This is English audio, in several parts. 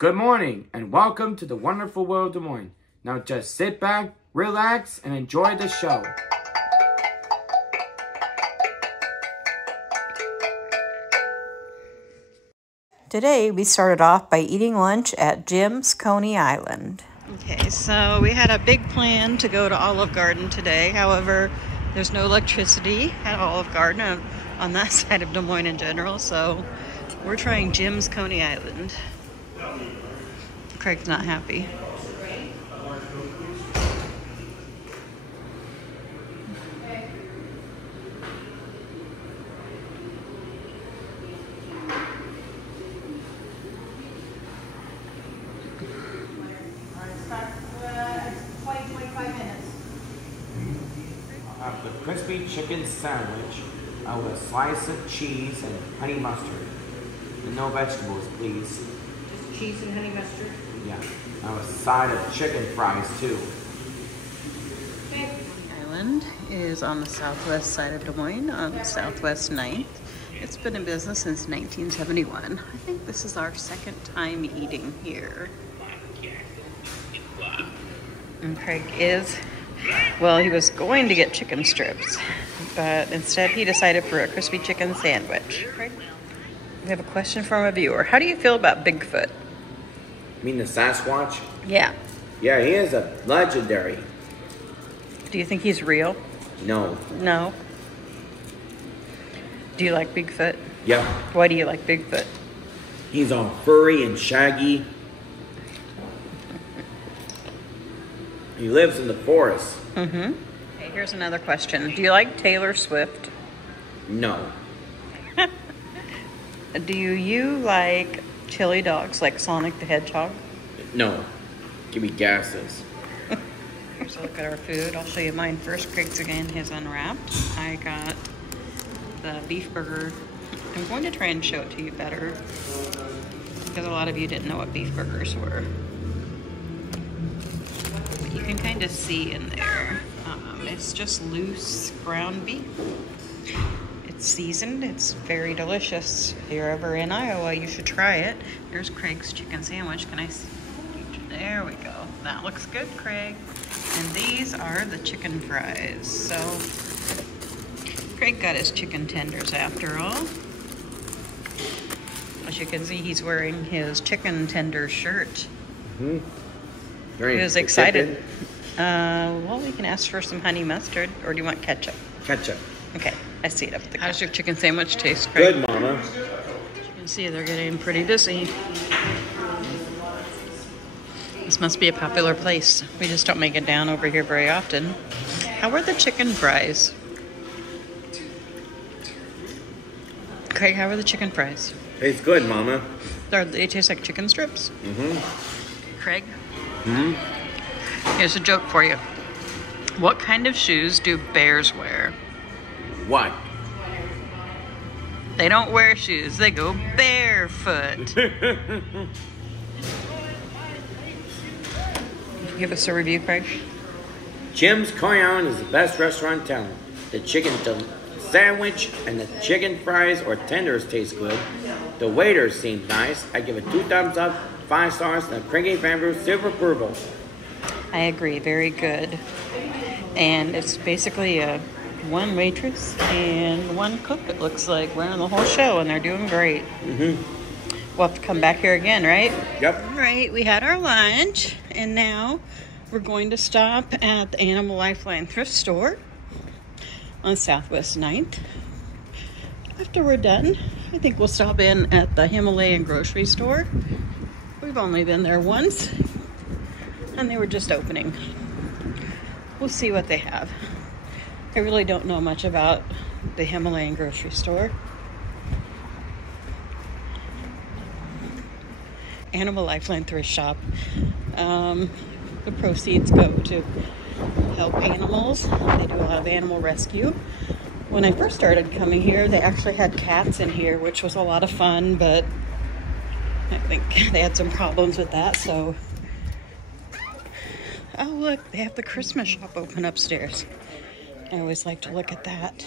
Good morning and welcome to the wonderful world of Des Moines. Now just sit back, relax, and enjoy the show. Today we started off by eating lunch at Jim's Coney Island. Okay, so we had a big plan to go to Olive Garden today. However, there's no electricity at Olive Garden on that side of Des Moines in general, so we're trying Jim's Coney Island. Craig's not happy. I'll have the crispy chicken sandwich with a slice of cheese and honey mustard. And no vegetables, please. Just cheese and honey mustard? Yeah. Now a side of chicken fries, too. Okay. Island is on the southwest side of Des Moines on Southwest 9th. It's been in business since 1971. I think this is our second time eating here. And Craig is, well, he was going to get chicken strips, but instead he decided for a crispy chicken sandwich. Craig, we have a question from a viewer. How do you feel about Bigfoot? You mean the Sasquatch? Yeah. Yeah, he is a legendary. Do you think he's real? No. No. Do you like Bigfoot? Yep. Why do you like Bigfoot? He's all furry and shaggy. He lives in the forest. Mm-hmm. Okay, here's another question. Do you like Taylor Swift? No. Do you like chili dogs like Sonic the Hedgehog? No. Give me gases. Here's a look at our food. I'll show you mine first. Craig's again has unwrapped. I got the beef burger. I'm going to try and show it to you better because a lot of you didn't know what beef burgers were. But you can kind of see in there. It's just loose ground beef. It's seasoned. It's very delicious. If you're ever in Iowa, you should try it. There's Craig's chicken sandwich. Can I see? There we go. That looks good, Craig. And these are the chicken fries. So Craig got his chicken tenders after all. As you can see, he's wearing his chicken tender shirt. Mm-hmm. He was excited. Well, we can ask for some honey mustard, or do you want ketchup? Ketchup. Okay, I see it up there. How's your chicken sandwich taste, Craig? Good, Mama. As you can see, they're getting pretty busy. This must be a popular place. We just don't make it down over here very often. How are the chicken fries? Craig, how are the chicken fries? Tastes good, Mama. They taste like chicken strips? Mm-hmm. Craig? Mm-hmm. Here's a joke for you. What kind of shoes do bears wear? What? They don't wear shoes. They go barefoot. Give us a review, Craig. Jim's Coney Island is the best restaurant in town. The chicken sandwich and the chicken fries or tenders taste good. The waiters seem nice. I give it 2 thumbs up, 5 stars, and a Craig Bamboo silver approval. I agree. Very good. And it's basically one waitress and one cook, it looks like, running the whole show, and they're doing great. Mm-hmm. We'll have to come back here again, right? Yep. All right, we had our lunch, and now we're going to stop at the Animal Lifeline thrift store on Southwest 9th. After we're done, I think we'll stop in at the Himalayan grocery store. We've only been there once, and they were just opening. We'll see what they have. I really don't know much about the Himalayan grocery store. Animal Lifeline thrift shop. The proceeds go to help animals. They do a lot of animal rescue. When I first started coming here, they actually had cats in here, which was a lot of fun, but I think they had some problems with that, so. Oh, look, they have the Christmas shop open upstairs. I always like to look at that.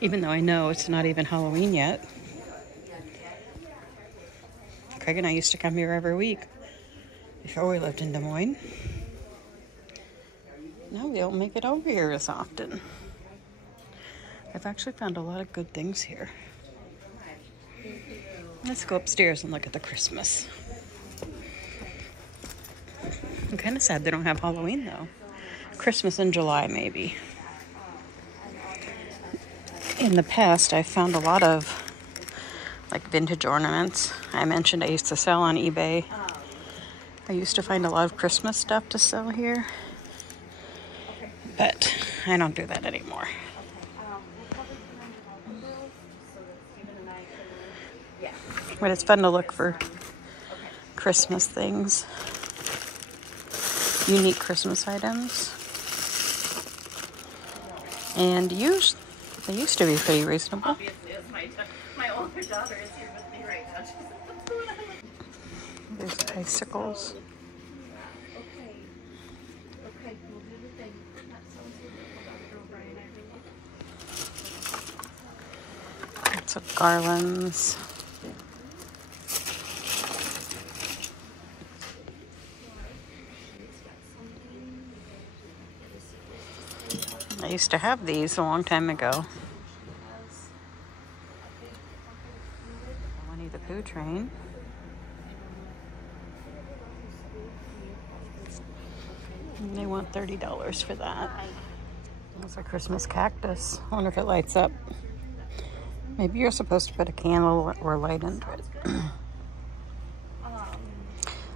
Even though I know it's not even Halloween yet. Craig and I used to come here every week before we lived in Des Moines. Now we don't make it over here as often. I've actually found a lot of good things here. Let's go upstairs and look at the Christmas. I'm kind of sad they don't have Halloween though. Christmas in July maybe. In the past, I found a lot of like vintage ornaments. I mentioned I used to sell on eBay. I used to find a lot of Christmas stuff to sell here, but I don't do that anymore. But it's fun to look for Christmas things, unique Christmas items, and they used to be pretty reasonable. Obviously, as my older daughter is here with me right now. There's bicycles. Okay, we'll do the thing. That sounds good, Dr. O'Brien. Lots of garlands. I used to have these a long time ago. Winnie the Pooh train. And they want $30 for that. It's a Christmas cactus. I wonder if it lights up. Maybe you're supposed to put a candle or light under it.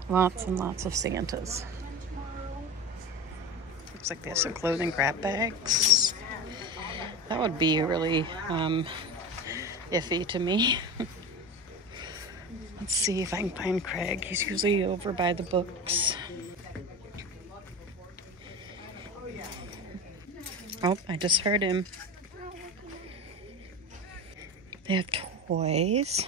Lots and lots of Santas. Looks like they have some clothing grab bags. That would be really iffy to me. Let's see if I can find Craig. He's usually over by the books. Oh, I just heard him. They have toys.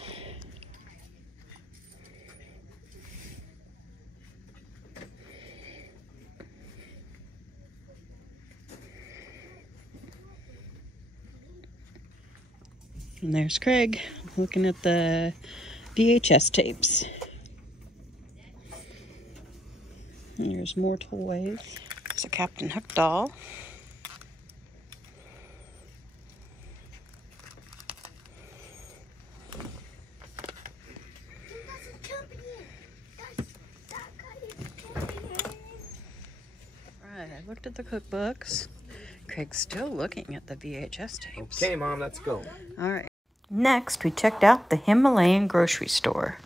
And there's Craig looking at the VHS tapes. And there's more toys. There's a Captain Hook doll. Right, I looked at the cookbooks. Craig's still looking at the VHS tapes. Okay, Mom, let's go. All right. Next, we checked out the Himalayan grocery store.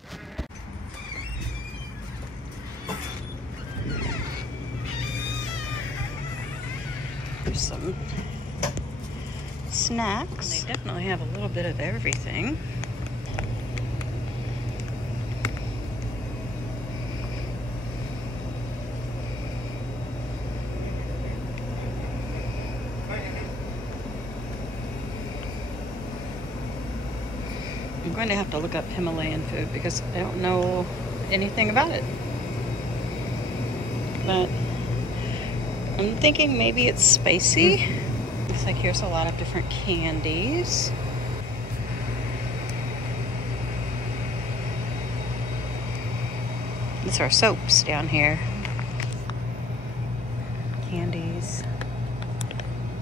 There's some snacks. They definitely have a little bit of everything. I'm going to have to look up Himalayan food because I don't know anything about it. But I'm thinking maybe it's spicy. Looks like here's a lot of different candies. These are soaps down here. Candies,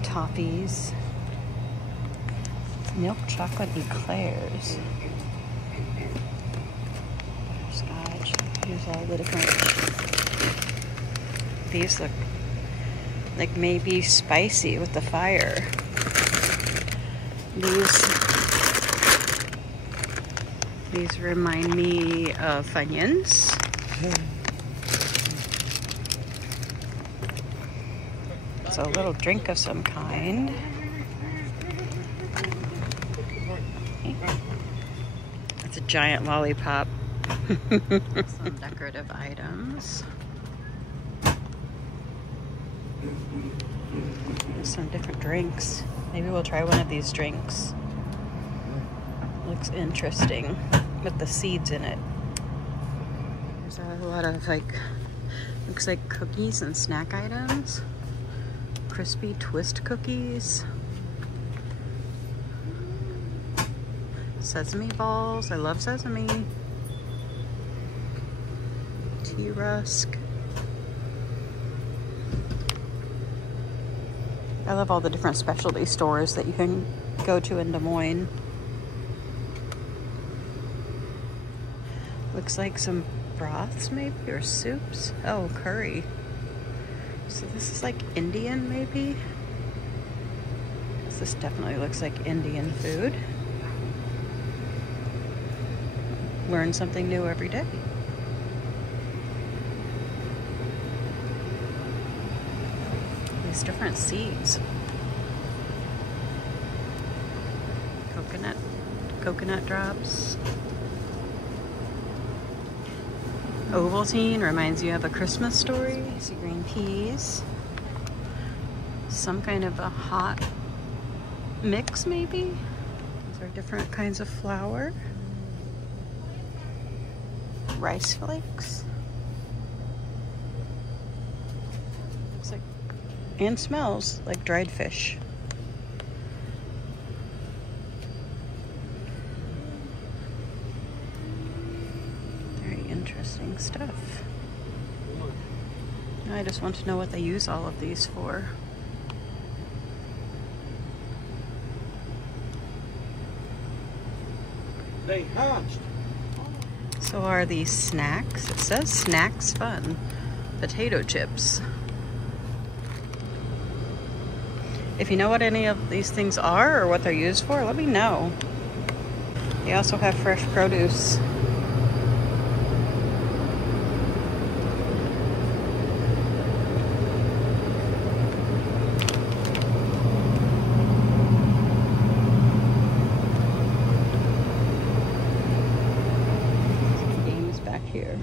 toffees. Milk chocolate eclairs. Scotch. Here's all the different. These look like maybe spicy with the fire. These remind me of Funyuns. It's a little drink of some kind. It's a giant lollipop. Some decorative items. There's some different drinks. Maybe we'll try one of these drinks. Looks interesting with the seeds in it. There's a lot of looks like cookies and snack items. Crispy twist cookies. Sesame balls. I love sesame. cookie rusk. I love all the different specialty stores that you can go to in Des Moines. Looks like some broths maybe, or soups. Oh, curry. So this is like Indian maybe? This definitely looks like Indian food. Learn something new every day. These different seeds. Coconut drops. Ovaltine reminds you of A Christmas Story. See green peas. Some kind of a hot mix maybe. These are different kinds of flour. Rice flakes. Looks like, and smells like dried fish. Very interesting stuff. I just want to know what they use all of these for. They hatched. So are these snacks? It says snacks fun. Potato chips. If you know what any of these things are or what they're used for, let me know. They also have fresh produce. Here.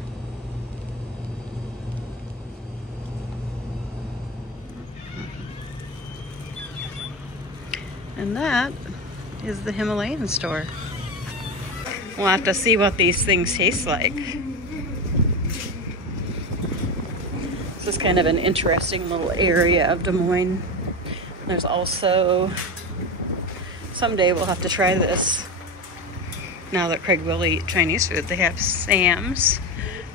And that is the Himalayan store. We'll have to see what these things taste like. This is kind of an interesting little area of Des Moines. There's also, someday we'll have to try this. Now that Craig will eat Chinese food, they have Sam's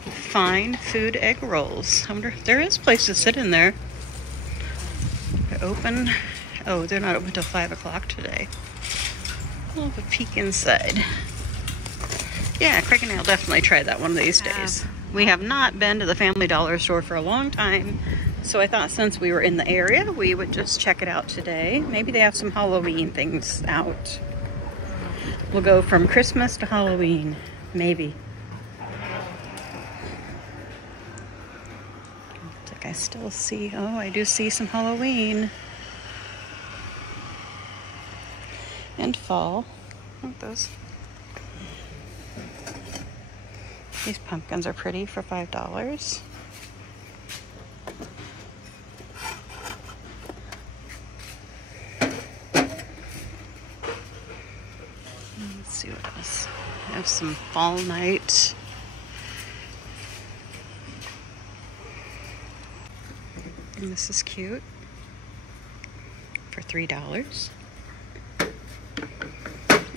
Fine Food Egg Rolls. I wonder if there is a place to sit in there. They're open. Oh, they're not open till 5 o'clock today. We'll have a peek inside. Yeah, Craig and I will definitely try that one of these days. We have not been to the Family Dollar store for a long time, so I thought since we were in the area, we would just check it out today. Maybe they have some Halloween things out. We'll go from Christmas to Halloween, maybe. Looks like I still see, oh, I do see some Halloween. And fall. Look at those. These pumpkins are pretty for $5. Let's see what else. I have some fall night. And this is cute for $3.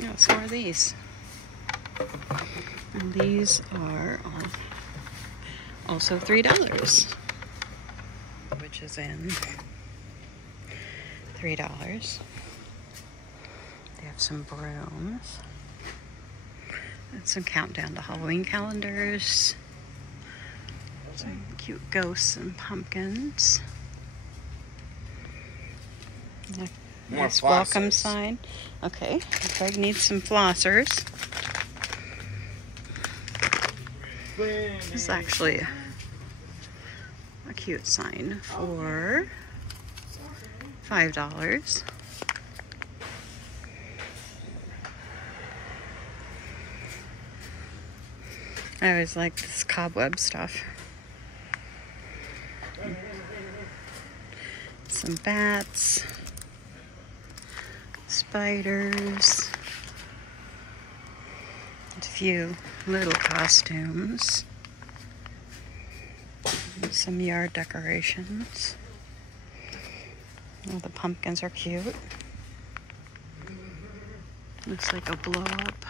Yeah, so are these. And these are also $3, which is in $3. They have some brooms. And some countdown to Halloween calendars. Some cute ghosts and pumpkins. Nice welcome sign. Okay, Craig needs some flossers. This is actually a cute sign for $5. I always like this cobweb stuff. Some bats, spiders, and a few little costumes, and some yard decorations. Oh, the pumpkins are cute. Looks like a blow up.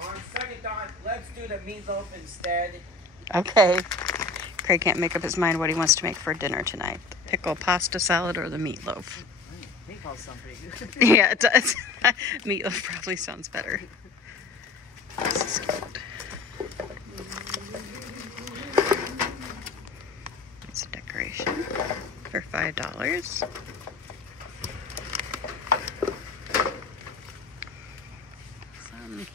On second Dawn, let's do the meatloaf instead. Okay. Craig can't make up his mind what he wants to make for dinner tonight. Pickle, pasta salad, or the meatloaf. Meatloaf sounds pretty good. Yeah, it does. Meatloaf probably sounds better. This is good. It's a decoration for $5. Some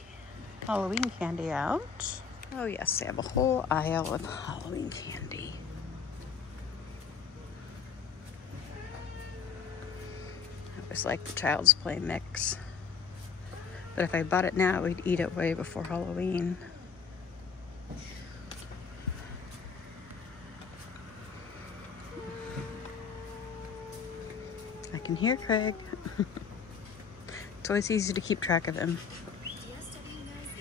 Halloween candy out. Oh yes, they have a whole aisle of Halloween candy. I always like the Child's Play mix. But if I bought it now, we'd eat it way before Halloween. I can hear Craig. It's always easy to keep track of him.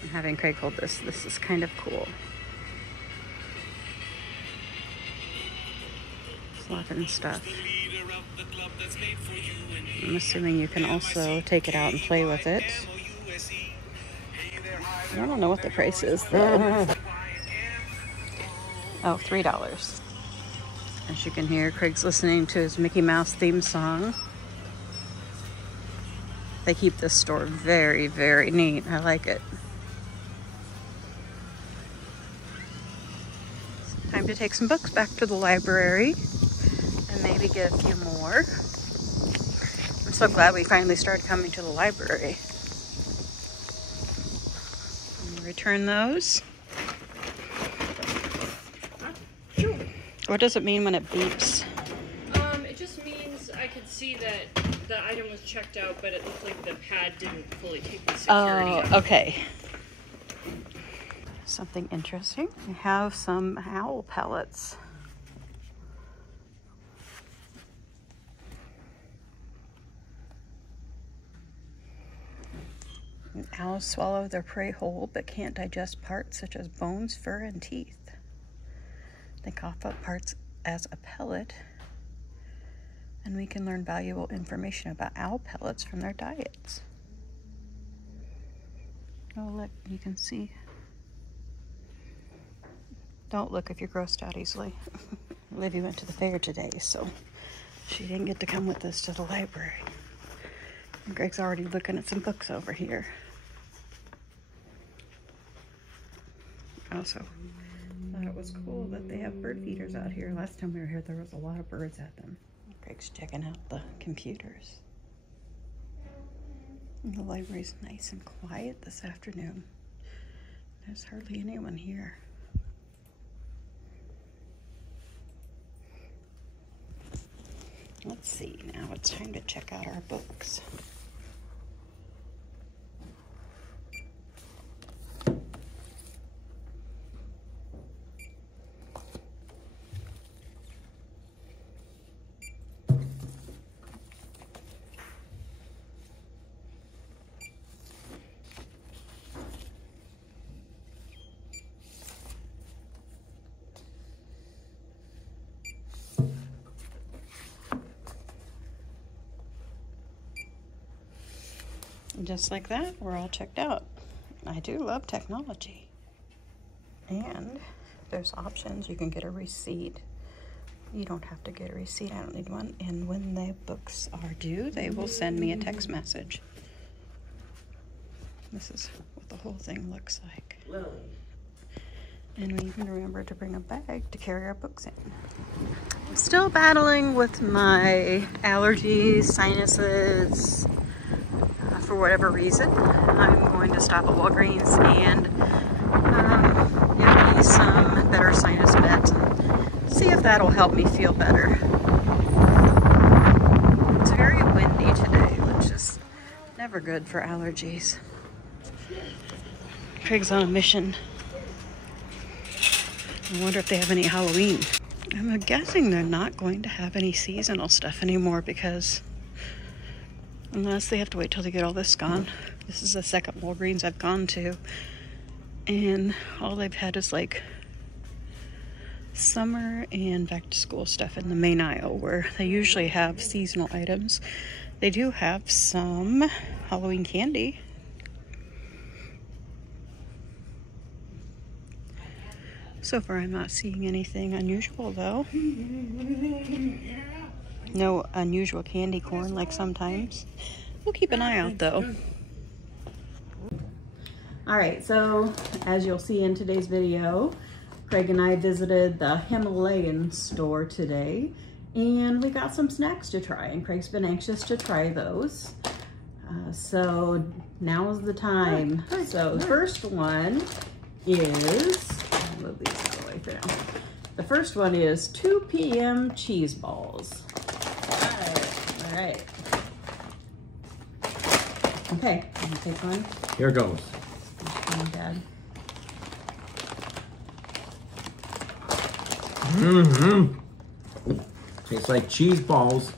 And having Craig hold this is kind of cool. Slapping stuff. I'm assuming you can also take it out and play with it. I don't know what the price is though. Oh, $3. As you can hear, Craig's listening to his Mickey Mouse theme song. They keep this store very, very neat. I like it. Time to take some books back to the library and maybe get a few more. I'm so glad we finally started coming to the library. Return those. What does it mean when it beeps? It just means I could see that the item was checked out, but it looked like the pad didn't fully take the security out. Okay. Something interesting. We have some owl pellets. Owls swallow their prey whole but can't digest parts such as bones, fur, and teeth. They cough up parts as a pellet, and we can learn valuable information about owl pellets from their diets. Oh, look, you can see. Don't look if you're grossed out easily. Livy went to the fair today, so she didn't get to come with us to the library. And Greg's already looking at some books over here. Also, thought it was cool that they have bird feeders out here. Last time we were here, there was a lot of birds at them. Greg's checking out the computers. And the library's nice and quiet this afternoon. There's hardly anyone here. Let's see, now it's time to check out our books. Just like that, we're all checked out. I do love technology. And there's options. You can get a receipt. You don't have to get a receipt. I don't need one. And when the books are due, they will send me a text message. This is what the whole thing looks like. And we even remember to bring a bag to carry our books in. I'm still battling with my allergies, sinuses. For whatever reason, I'm going to stop at Walgreens and get me some better sinus meds and see if that'll help me feel better. It's very windy today, which is never good for allergies. Craig's on a mission. I wonder if they have any Halloween. I'm guessing they're not going to have any seasonal stuff anymore because unless they have to wait till they get all this gone. This is the second Walgreens I've gone to. And all they've had is like summer and back to school stuff in the main aisle where they usually have seasonal items. They do have some Halloween candy. So far, I'm not seeing anything unusual, though. No unusual candy corn like sometimes. We'll keep an eye out, though. All right, so as you'll see in today's video, Craig and I visited the Himalayan store today, and we got some snacks to try, and Craig's been anxious to try those. So now is the time. So the first one is, I'll move these out of the way for now. The first one is 2 p.m. cheese balls. All right. Okay, I'm gonna take one. Here goes. Oh, Dad. Mm-hmm. Tastes like cheese balls.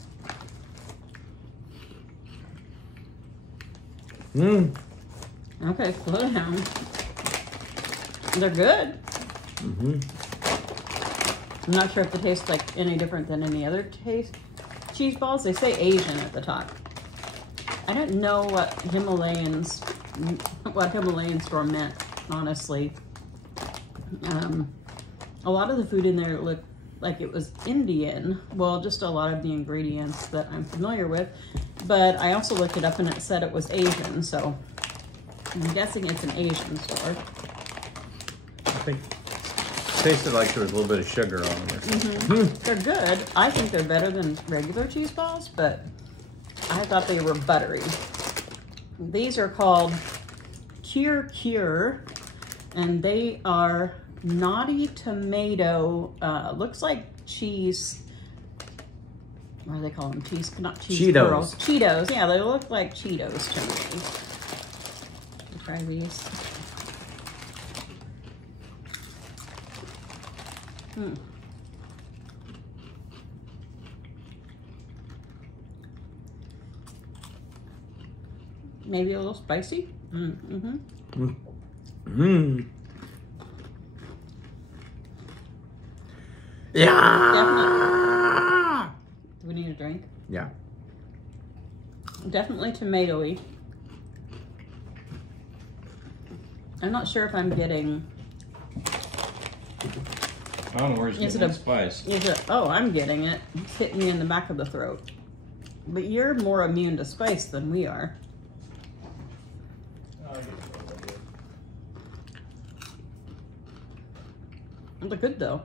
Okay, slow down. They're good. I'm not sure if they taste like any different than any other cheese balls. They say Asian at the top. I didn't know what Himalayan store meant, honestly. A lot of the food in there looked like it was Indian. Well, just a lot of the ingredients that I'm familiar with. But I also looked it up and it said it was Asian, so I'm guessing it's an Asian store. I think it tasted like there was a little bit of sugar on them. They're good. I think they're better than regular cheese balls, but I thought they were buttery. These are called Cure, and they are naughty tomato, looks like cheese. What do they call them? Not cheese Cheetos. curls. Cheetos, yeah, they look like Cheetos to me. Try these. Maybe a little spicy. Yeah. Do we need a drink? Yeah. Definitely tomatoey. I'm not sure if I'm getting. I don't know where's Is getting it the spice. Oh, I'm getting it. It's hitting me in the back of the throat. But you're more immune to spice than we are. They're good though.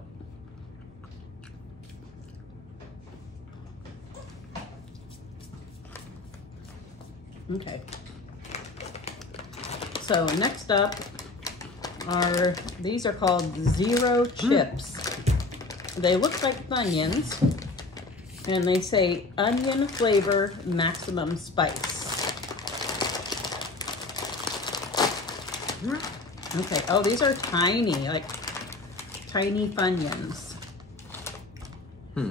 Okay. So next up are, these are called Zero Chips. They look like Funyuns, and they say onion flavor maximum spice. Okay, oh, these are tiny, like tiny Funyuns. I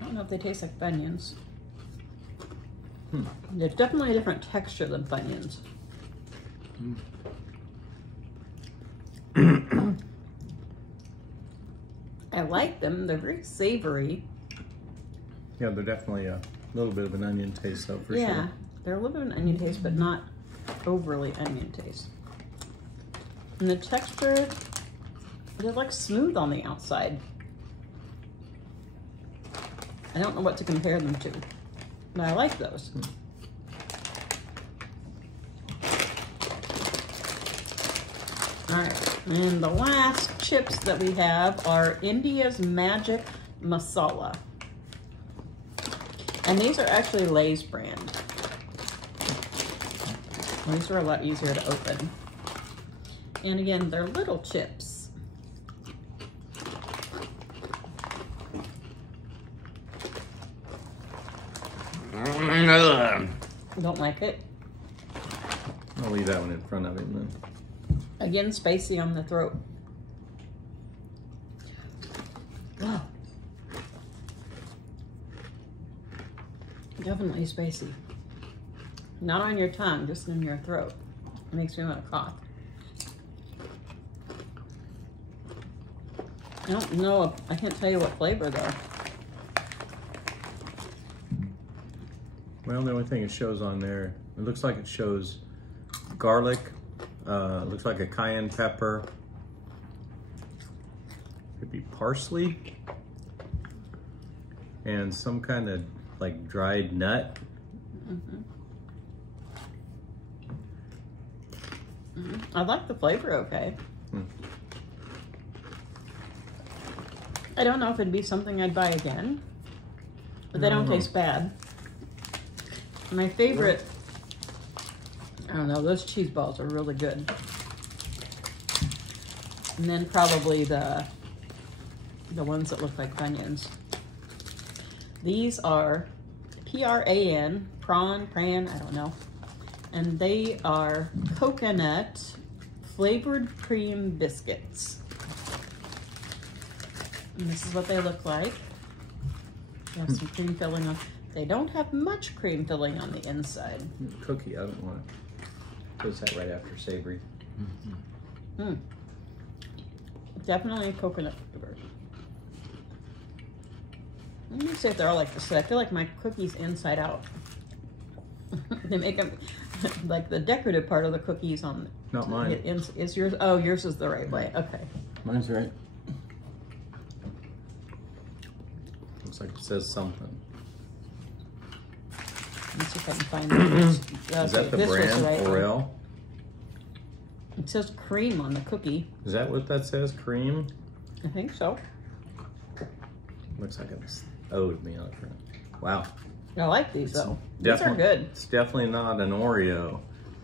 don't know if they taste like Funyuns. There's definitely a different texture than Funyuns. I like them. They're very savory. Yeah, they're definitely a little bit of an onion taste though, for Yeah, sure. they're a little bit of an onion taste, but not overly onion taste. And the texture, they're like smooth on the outside. I don't know what to compare them to, but I like those. All right, and the last chips that we have are India's Magic Masala. And these are actually Lay's brand. These are a lot easier to open. And again, they're little chips. Don't like it. I'll leave that one in front of him then. Again, spicy on the throat. Wow. Definitely spicy. Not on your tongue, just in your throat. It makes me want to cough. I don't know, I can't tell you what flavor though. Well, the only thing it shows on there, it looks like it shows garlic, looks like a cayenne pepper, could be parsley, and some kind of like dried nut. I like the flavor okay. I don't know if it'd be something I'd buy again, but they don't taste bad. My favorite, I don't know, those cheese balls are really good. And then probably the ones that look like Funyuns. These are P-R-A-N, pran, I don't know. And they are coconut flavored cream biscuits. And this is what they look like. They have some cream filling on. They don't have much cream filling on the inside. Cookie, I don't want to post that right after savory. Definitely coconut flavor. Let me see if they're all like this. I feel like my cookies inside out. They make them like the decorative part of the cookies on. Not mine. Is yours? Oh, yours is the right way. Okay. Mine's right. Looks like it says something. Let me see if I can find it. Is that the brand, Orel? It says cream on the cookie. Is that what that says, cream? I think so. Looks like it's owed me. Wow. I like these though. These are good. It's definitely not an Oreo.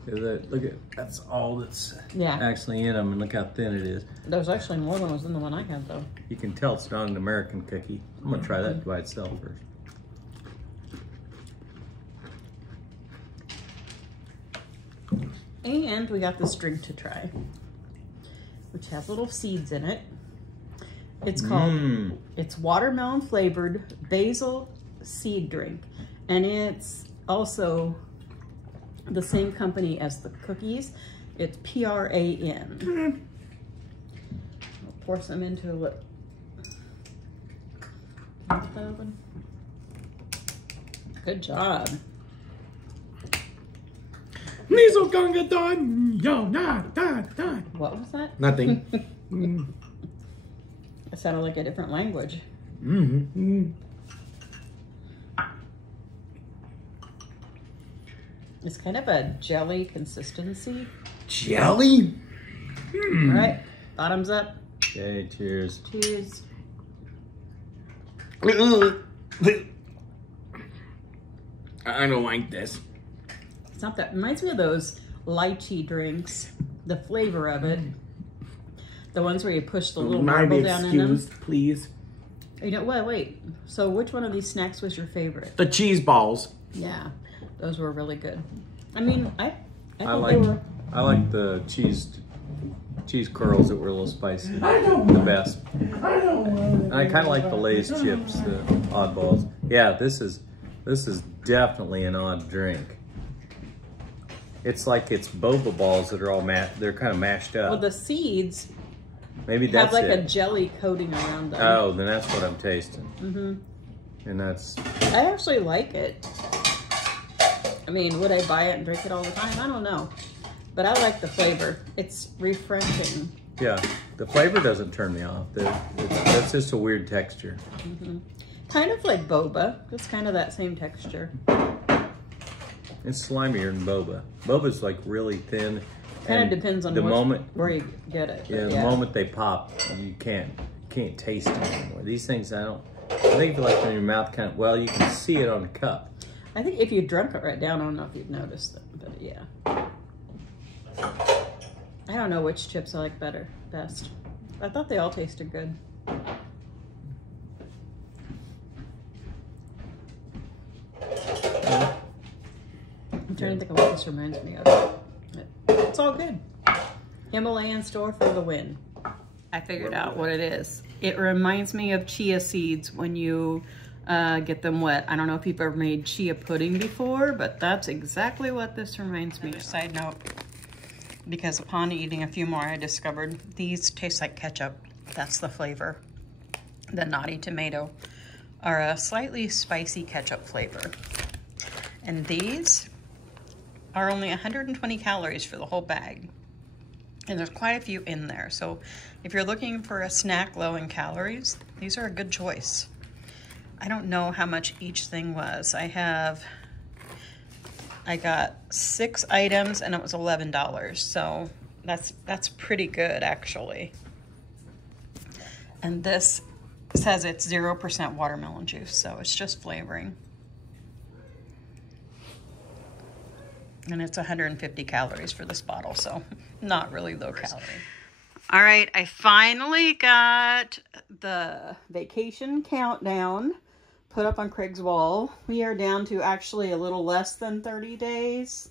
Look at, that's all that's actually in them, and look how thin it is. There's actually more than was in the one I had though. You can tell it's not an American cookie. I'm gonna try that by itself first. And we got this drink to try, which has little seeds in it. It's called, it's watermelon flavored basil seed drink. And it's also the same company as the cookies. It's P-R-A-N. I'll pour some into a lip. Good job. What was that? Nothing. It sounded like a different language. It's kind of a jelly consistency. Jelly? All right, bottoms up. Okay, cheers. Cheers. I don't like this. It's not that. Reminds me of those lychee drinks. The flavor of it. The ones where you push the little marble down in them. Please. You know what? Wait. So which one of these snacks was your favorite? The cheese balls. Yeah, those were really good. I mean, I like the cheese curls that were a little spicy. The best. And I kind of like the Lay's chips, the oddballs. Yeah, this is definitely an odd drink. It's like it's boba balls that are all they're kind of mashed up. Well, the seeds maybe that's have like a jelly coating around them. Oh, then that's what I'm tasting. And that's. I actually like it. I mean, would I buy it and drink it all the time? I don't know. But I like the flavor. It's refreshing. Yeah, the flavor doesn't turn me off. That's just a weird texture. Kind of like boba. It's kind of that same texture. It's slimier than boba. Boba's like really thin. Kind of depends on where you get it. Yeah, the moment they pop, you can't taste it anymore. These things, I think if you like them in your mouth, well, you can see it on the cup. I think if you drunk it right down, I don't know if you'd notice them, but yeah. I don't know which chips I like best. I thought they all tasted good. I'm trying to think of what this reminds me of. It's all good. Himalayan store for the win. I figured out what it is. It reminds me of chia seeds when you get them wet. I don't know if you've ever made chia pudding before, but that's exactly what this reminds me of. Side note, because upon eating a few more, I discovered these taste like ketchup. That's the flavor. The naughty tomato are a slightly spicy ketchup flavor. And these are only 120 calories for the whole bag. And there's quite a few in there. So if you're looking for a snack low in calories, these are a good choice. I don't know how much each thing was. I got 6 items and it was $11. So that's pretty good actually. And this says it's 0% watermelon juice, so it's just flavoring. And it's 150 calories for this bottle, so not really low calorie. All right, I finally got the vacation countdown put up on Craig's wall. We are down to actually a little less than 30 days.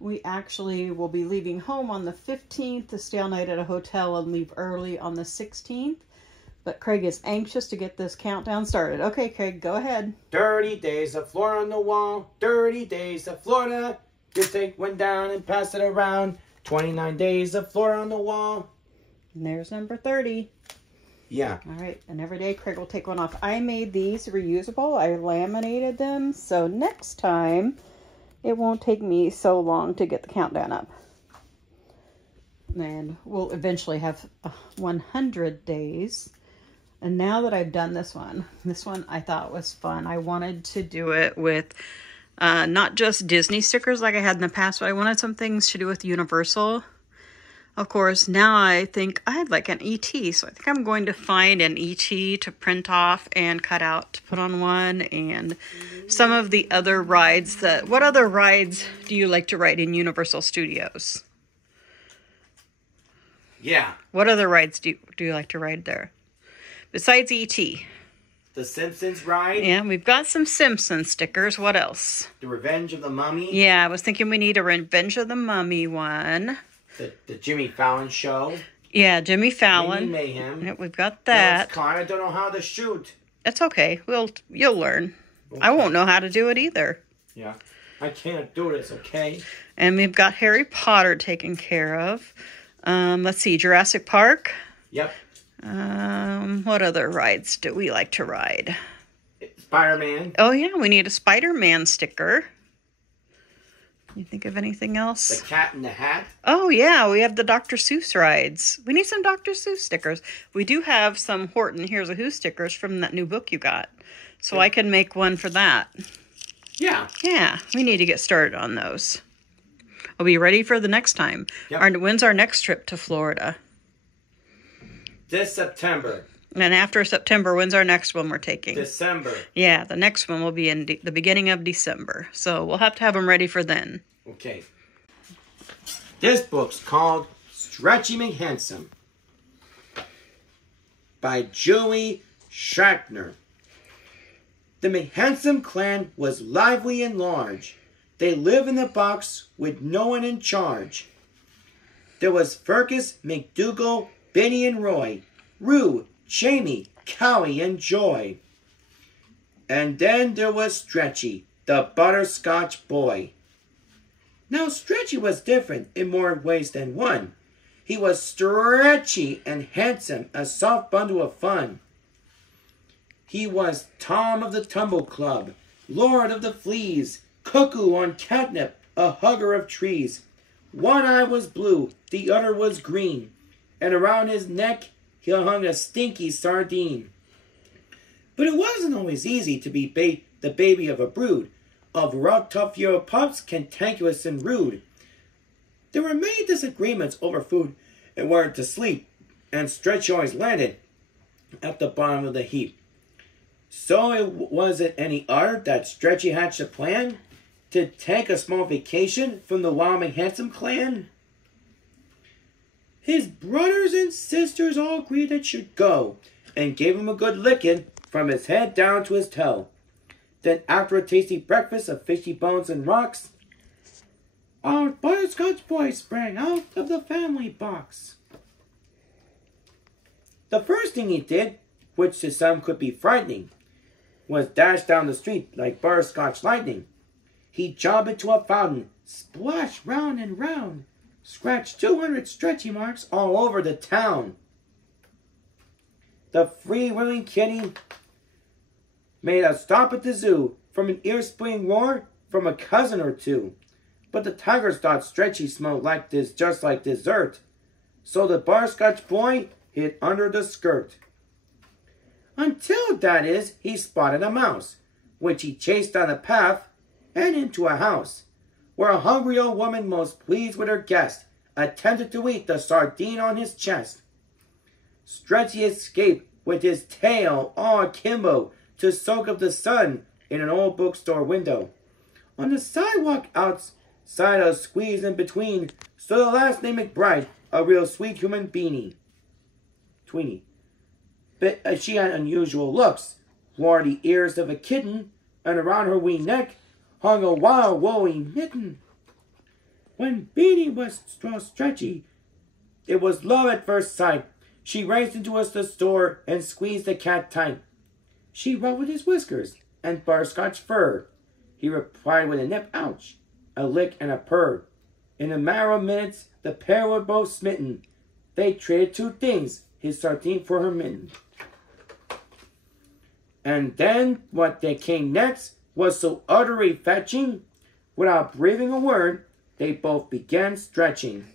We actually will be leaving home on the 15th to stay all night at a hotel and leave early on the 16th. But Craig is anxious to get this countdown started. Okay, Craig, go ahead. 30 days of Florida on the wall. 30 days of Florida. Just take one down and pass it around. 29 days of Florida on the wall. And there's number 30. Yeah. All right, and every day Craig will take one off. I made these reusable. I laminated them, so next time it won't take me so long to get the countdown up. And we'll eventually have 100 days. And now that I've done this one I thought was fun. I wanted to do it with not just Disney stickers like I had in the past, but I wanted some things to do with Universal. Of course, now I think I'd like an ET, so I think I'm going to find an ET to print off and cut out to put on one, and some of the other rides what other rides do you like to ride in Universal Studios? Yeah. What other rides do you like to ride there? Besides ET. The Simpsons ride. Yeah, we've got some Simpsons stickers. What else? The Revenge of the Mummy. Yeah, I was thinking we need a Revenge of the Mummy one. The Jimmy Fallon show. Yeah, Jimmy Fallon. Mini Mayhem. Yeah, we've got that. I don't know how to shoot. That's okay. You'll learn. Okay. I won't know how to do it either. Yeah, I can't do this, okay? And we've got Harry Potter taken care of. Let's see, Jurassic Park. Yep. What other rides do we like to ride? Spider-Man. Oh yeah, we need a Spider-Man sticker. You think of anything else? The Cat in the Hat. Oh yeah, we have the Dr. Seuss rides. We need some Dr. Seuss stickers. We do have some Horton Here's a Who stickers from that new book you got. So I can make one for that. Yeah. Yeah, we need to get started on those. I'll be ready for the next time. Yep. When's our next trip to Florida? This September. And after September, when's our next one we're taking? December. Yeah, the next one will be in the beginning of December. So we'll have to have them ready for then. Okay. This book's called Stretchy McHandsome by Joey Schachner. The McHandsome clan was lively and large. They live in a box with no one in charge. There was Fergus, McDougal, Benny and Roy, Rue, Jamie, Cowie, and Joy. And then there was Stretchy, the butterscotch boy. Now Stretchy was different in more ways than one. He was stretchy and handsome, a soft bundle of fun. He was Tom of the Tumble Club, Lord of the Fleas, cuckoo on catnip, a hugger of trees. One eye was blue, the other was green, and around his neck he hung a stinky sardine. But it wasn't always easy to be the baby of a brood of rough, tough Euro pups, cantankerous and rude. There were many disagreements over food and where to sleep, and Stretchy always landed at the bottom of the heap. So was it any odd that Stretchy hatched a plan to take a small vacation from the Wild McHandsome clan? His brothers and sisters all agreed that should go, and gave him a good licking from his head down to his toe. Then after a tasty breakfast of fishy bones and rocks, our butterscotch boy sprang out of the family box. The first thing he did, which to some could be frightening, was dash down the street like butterscotch lightning. He jumped into a fountain, splashed round and round, scratched 200 stretchy marks all over the town. The free-wheeling kitty made a stop at the zoo. From an ear-splitting roar, from a cousin or two. But the tigers thought Stretchy smelled like this, just like dessert. So the butterscotch boy hid under the skirt. Until, that is, he spotted a mouse, which he chased down a path and into a house, where a hungry old woman, most pleased with her guest, attempted to eat the sardine on his chest. Stretchy escaped with his tail all akimbo to soak up the sun in an old bookstore window. On the sidewalk outside, a squeeze in between, stood the last name McBride, a real sweet human tweenie. But she had unusual looks, wore the ears of a kitten, and around her wee neck hung a wild woolly mitten. When Beanie was Stretchy, it was love at first sight. She raced into the store and squeezed the cat tight. She rubbed his whiskers and butterscotch fur. He replied with a nip, ouch, a lick and a purr. In a matter of minutes, the pair were both smitten. They traded two things, his sardine for her mitten. And then what they came next was so utterly fetching, without breathing a word, they both began stretching.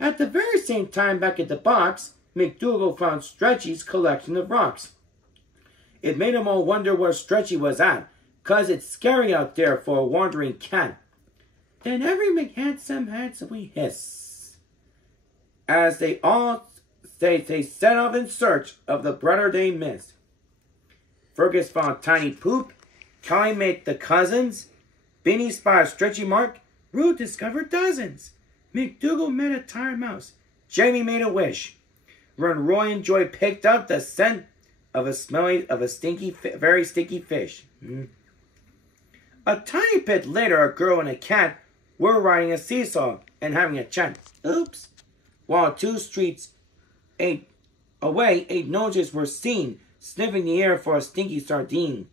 At the very same time, back at the box, McDougal found Stretchy's collection of rocks. It made him all wonder where Stretchy was at, 'cause it's scary out there for a wandering cat. Then every handsomely hiss, as they set off in search of the brother they missed. Fergus found Tiny Poop, Kelly made the cousins, Benny spotted Stretchy Mark, Rue discovered dozens. McDougal met a tired mouse, Jamie made a wish. When Roy and Joy picked up the scent of a very stinky fish. A tiny bit later, a girl and a cat were riding a seesaw and having a chat. Oops. While 2 streets away, 8 noses were seen, sniffing the air for a stinky sardine.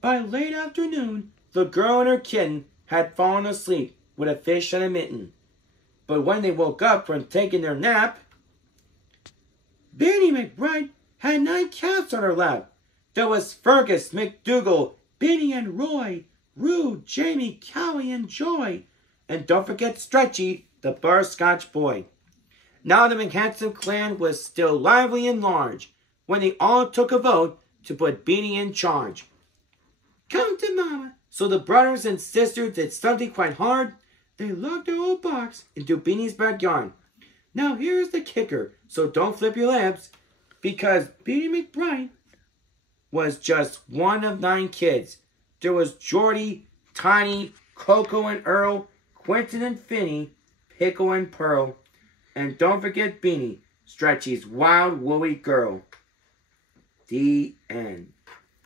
By late afternoon, the girl and her kitten had fallen asleep with a fish and a mitten. But when they woke up from taking their nap, Benny McBride had 9 cats on her lap. There was Fergus, McDougal, Benny and Roy, Rue, Jamie, Cowie, and Joy. And don't forget Stretchy, the butterscotch boy. Now the McHanson clan was still lively and large, when they all took a vote to put Beanie in charge. Come to Mama. So the brothers and sisters did something quite hard. They lugged their old box into Beanie's backyard. Now here's the kicker, so don't flip your lips, because Beanie McBride was just one of 9 kids. There was Geordie, Tiny, Coco and Earl, Quentin and Finny, Pickle and Pearl, and don't forget Beanie, Stretchy's wild woolly girl. The end.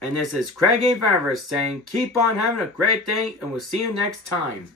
And this is Craig A. Favre saying, keep on having a great day, and we'll see you next time.